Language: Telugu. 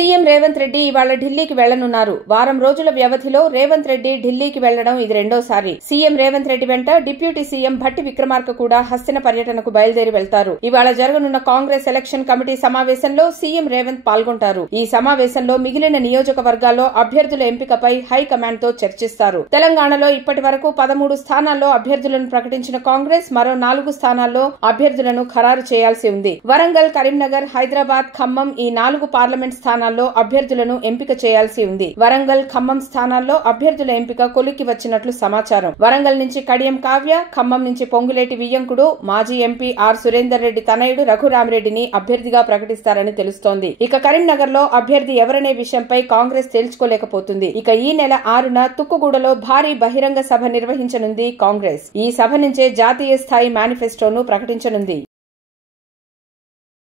సీఎం రేవంత్ రెడ్డి ఇవాళ ఢిల్లీకి వెళ్లనున్నారు. వారం రోజుల వ్యవధిలో రేవంత్ రెడ్డి ఢిల్లీకి వెళ్లడం ఇది రెండోసారి. సీఎం రేవంత్ రెడ్డి వెంట డిప్యూటీ సీఎం భట్టి విక్రమార్క కూడా హస్తిన పర్యటనకు బయలుదేరి వెళ్తారు. ఇవాళ జరగనున్న కాంగ్రెస్ ఎలక్షన్ కమిటీ సమావేశంలో సీఎం రేవంత్ పాల్గొంటారు. ఈ సమావేశంలో మిగిలిన నియోజకవర్గాల్లో అభ్యర్థుల ఎంపికపై హైకమాండ్ తో చర్చిస్తారు. తెలంగాణలో ఇప్పటి వరకు 13 స్థానాల్లో అభ్యర్థులను ప్రకటించిన కాంగ్రెస్ మరో 4 స్థానాల్లో అభ్యర్థులను ఖరారు చేయాల్సి ఉంది. వరంగల్, కరీంనగర్, హైదరాబాద్, ఖమ్మం ఈ 4 పార్లమెంట్ స్థానాల్లో అభ్యర్థులను ఎంపిక చేయాల్సి ఉంది. వరంగల్, ఖమ్మం స్థానాల్లో అభ్యర్థుల ఎంపిక కొలిక్కి వచ్చినట్లు సమాచారం. వరంగల్ నుంచి కడియం కావ్య, ఖమ్మం నుంచి పొంగులేటి వియ్యంకుడు, మాజీ ఎంపీ ఆర్ సురేందర్ రెడ్డి తనయుడు రఘురామిరెడ్డిని అభ్యర్థిగా ప్రకటిస్తారని తెలుస్తోంది. ఇక కరీంనగర్ లో అభ్యర్థి ఎవరనే విషయంపై కాంగ్రెస్ తేల్చుకోలేకపోతుంది. ఇక ఈ నెల 6న తుక్కుగూడలో భారీ బహిరంగ సభ నిర్వహించనుంది కాంగ్రెస్. ఈ సభ నుంచే జాతీయ స్థాయి మేనిఫెస్టోను ప్రకటించనుంది.